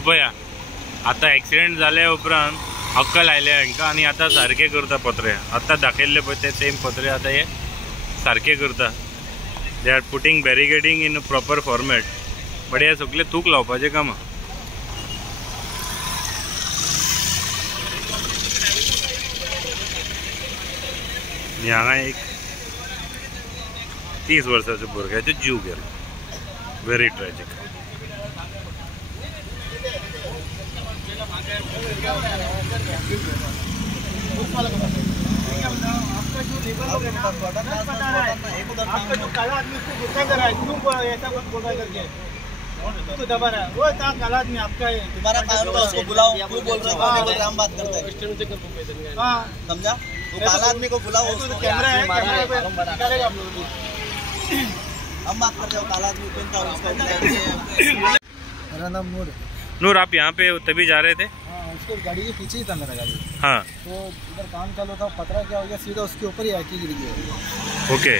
पळया आता ॲक्सिडेंट जाल्या उपरांत अक्कल आयल्या हांकां आनी आतां सारके करता पत्रे. आतां दाखयल्ले पळय ते सेम पत्रे आतां हे सारके करता. They are putting barricading in proper format. But हे सगळे तूक लावपाचें काम. हांगा एक 30 वर्साच्या भुरग्याचो जीव गेलो. Very tragic. तो दबा रहा है वो काला आदमी आपका है, तुम्हारा काम है उसको बुलाओ, क्यों बोल रहे हो हम बात करते हैं। हाँ समझा, वो काला आदमी को बुलाओ, उसको कैमरा है, कैमरा पे निकालेगा हम लोग, हम बात करते हैं काला आदमी कौन था उसका। मेरा नाम नूर। नूर, आप यहाँ पे तभी जा रहे थे? हाँ, उसको गाड़ी के पीछे ही था मेरा गाड़ी। हाँ, तो इधर काम चालू था, पतरा क्या हो गया, सीधा उसके ऊपर ही आके गिर गया। ओके,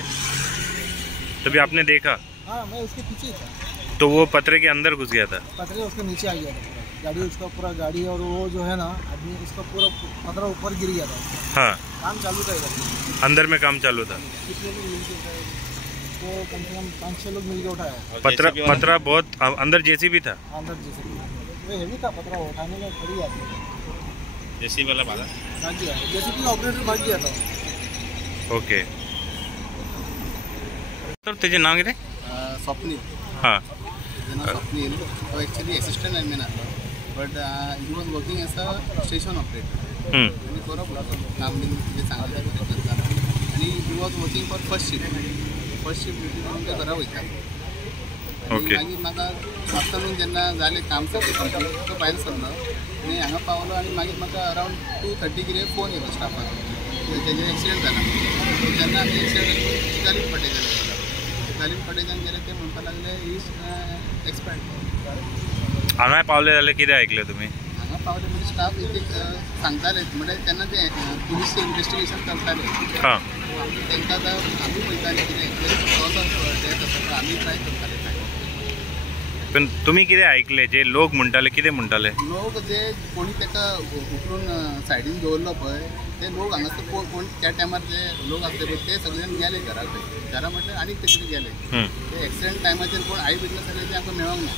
तभी आपने देखा? हाँ, मैं उसके पीछे ही था। तो वो पतरे के अंदर घुस गया था? पतरे उसके नीचे आ गया था पूरा, गाड़ी उसका पूरा गाड़ी और वो जो है ना आदमी उसका पूरा पतरा ऊपर गिर गया था। हाँ, काम चालू था इधर, अंदर में काम चालू था। कितने लोग मिलके उठाए, तो कम से कम 5-6 लोग मिलके उठाया। पतरा बहुत अंदर जेसीबी था? अंदर जेसीबी वो हेवी था, पतरा उठाने में खड़ी आती है। जेसीबी वाला भागा? भाग गया, जेसीबी ऑपरेटर भाग गया था। ओके, तर तेजे नाव कितें? स्वप्नील. हां, स्वप्नील तो एक्चुअली असिस्टंट लाइनमॅन आसलो, but he was working as a station operator. आणि बरोबर काम बीन कितें सांगलें तें करता. आणि he was working for first shift duty ते घरा वयता. ओके. मागीर म्हाका आफ्टरनून जेन्ना जालें काम कंप्लीट तो भायर सरलो आनी हांगा पावलो आनी मागीर म्हाका अरावंड 2:30 कितें फोन येयलो स्टाफाक, तेजें एक्सिडेंट जाला. जेन्ना आमी एक्सिडेंट जालीम पटेजान गेले ते म्हणपा लागले इज एक्सपायर्ड. हांगा पावले जाल्यार कितें आयकलें तुमी? हांगा पावले म्हणजे स्टाफ एक सांगताले, म्हणजे तेन्ना ते पुलीस इन्व्हेस्टिगेशन करताले. हां, तांकां आमी पळयताले कितें डेथ आसा आमी ट्राय करताले. पण तुम्ही कितें आयकले? जे लोक म्हणटाले कितें म्हणटाले? लोक जे कोणी ताका उखलून सायडीन दवरलो पळय ते लोक हांगासर कोण त्या टायमार जे लोक आसले पळय ते सगळे जाण गेले घरा कडेन. घरा म्हटल्यार आनीक ते कितें गेले. ते एक्सिडेंट टायमाचेर कोण आय विटनस जाले ते आमकां मेळोंक ना.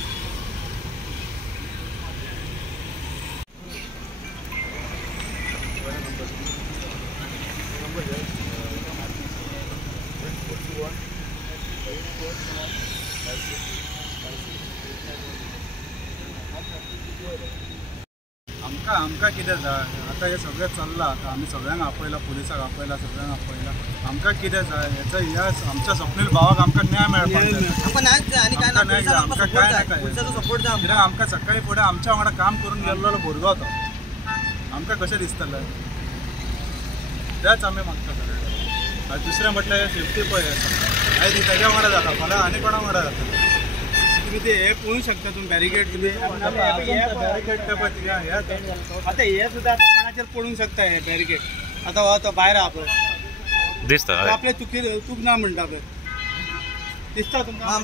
आमकां कितें जाय आतां हे सगळें चल्लां. आतां आमी सगळ्यांक आपयला, पुलिसाक आपयला, सगळ्यांक आपयला. आमकां कितें जाय हेचो ह्या आमच्या स्वप्नील भावाक आमकां न्याय मेळपाक जाय. आमकां न्याय जाय, आमकां काय नाका. कित्याक आमकां सकाळी फुडें आमच्या वांगडा काम करून गेल्लो भुरगो तो, आमकां कशें दिसतलें तेंच आमी मागता सगळें. दुसरें म्हटल्यार सेफ्टी पळय आयज तेज्या वांगडा जाता, फाल्यां आनी कोणा वांगडा जाता. तुम्ही ते हे पळोवंक शकता, तुम्ही बॅरिकेड बॅरिकेड ते पळय आता हे सुद्धा आता कोणाचेर पडूंक शकता. हे बॅरिकेड आता हो तो भायर आहा पळय दिसता आपले चूक ना म्हणटा पळय दिसता तुमकां.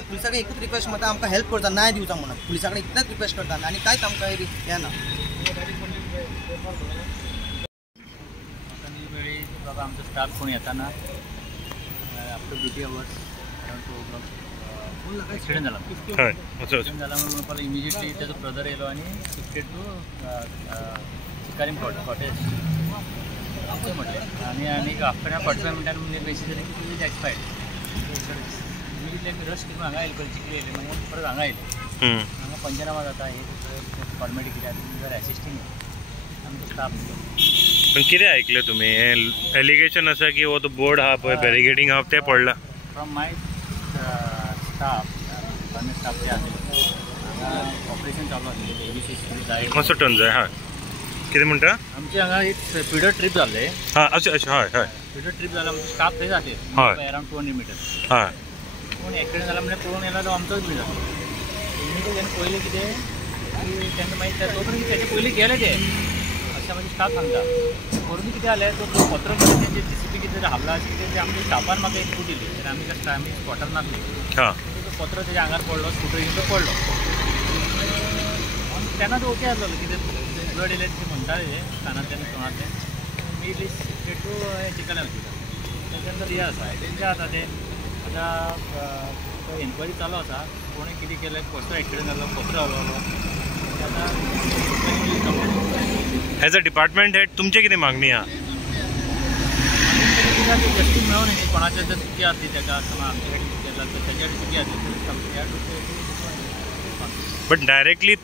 पुलिसा कडेन एकूच रिक्वेस्ट म्हणटा आमकां हेल्प करता, न्याय दिवचा म्हणून पुलिसा कडेन इतलेच रिक्वेस्ट करता आनी कांयच आमकां हे ना. वेळी बाबा आमचो स्टाफ कोण येताना after duty hours around 2 o'clock accident झाला. ॲक्सिडेंट झाल्यामुळे मला इमिजिएटली त्याचा ब्रदर येलो आणि शिफ्टेड टू चिकारीम कॉटेज असं म्हटले. आणि आफ्टर 45 मिनटांनी बेसिस जाली की तुझी एक्सपायर्ड. इमिजिएटली आमी रश करून हांगा येयले, चिकली येयले, मागीर परत हांगा येयले. हांगा पंचनामा जाता हे फॉर्मेलिटी कितें जर एसिस्टींग आमचो स्टाफ. पण कितें आयकलें तुमी? एलिगेशन आसा की हो तो बोर्ड आहा पळय बॅरिकेडिंग आहा ते पडला? From my staff government staff जे आसले ऑपरेशन चालू आसलें मातसो टर्न जाय. हय, कितें म्हणटा? आमचे हांगा एक फिडर ट्रीप जाल्ले. हां, अशें अशें. हय हय, फिडर ट्रीप जाल्यार आमचो स्टाफ थंय जातले अरावंड 200 मिटर. हय, पूण एक्सिडेंट जाला म्हणजे पळोवन येयला तो आमचोच बी जालो. तेन्ना पयलीं कितें की तेन्ना मागीर तोपर्यंत तेजे पयलीं गेले ते अशें म्हणजे स्टाफ सांगता. करून कितें जालें तो पत्र तेंचे JCB कितें हाबला अशें कितें ते आमच्या स्टाफान म्हाका एक इनपूट दिली. तर आमी स्पॉटार नासले. हां, पत्र तेज्या आंगार पडलो, स्कुटर घेवन तो पडलो. त्यांना तो ओके आसलो कितें ब्लड येयलें ते म्हणटाले कानांतल्यान तोंडांतल्यान इमिजिएटली टू चिकन हॉस्पिटल त्याच्यानंतर हे आसा तेंचे आतां ते आतां एन्क्वायरी चालू आसा कोणें कितें केलें कसो एक्सिडेंट जालो कसो हलवलो आतां ॲज अ डिपार्टमेंट हेड तुमचे कितें मागणी आहा? जस्टीस मेळोन न्ही कोणाचें जर चुकी आसली तेका किंवा आमचे कडेन केला तर तेच्या चुकी आसली बट डायरेक्टली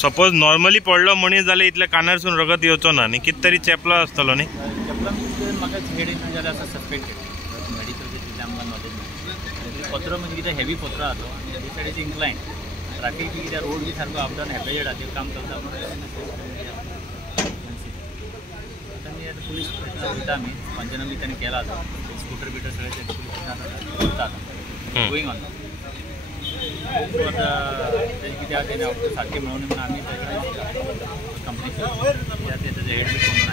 सपोज नॉर्मली पडलो मनीस जाल्यार इतल्या कानारसून रगत येवचो ना न्ही कितें तरी चेपलो आसतलो न्ही चेपला म्हाका हेड ना जाल्यार आसा सस्पेक्ट केली मेडिकल तितलें आमकां नॉलेज ना पत्रो म्हणजे कितें हेवी पत्रो आहा तो आनी दी सायड इज इन्क्लायन ट्राफीक बी कित्याक रोड बी सारको अप डावन हेपेजेड आहा काम करता आतां पुलीस वयता आमी पंचनामे बी ताणें केला आतां स्कूटर बिटर सगळें ते पुलीस करता गोईंग ऑन तेजें कितें आहा तेणें सारकें मेळोन म्हणून आमी कंपनी हेड बी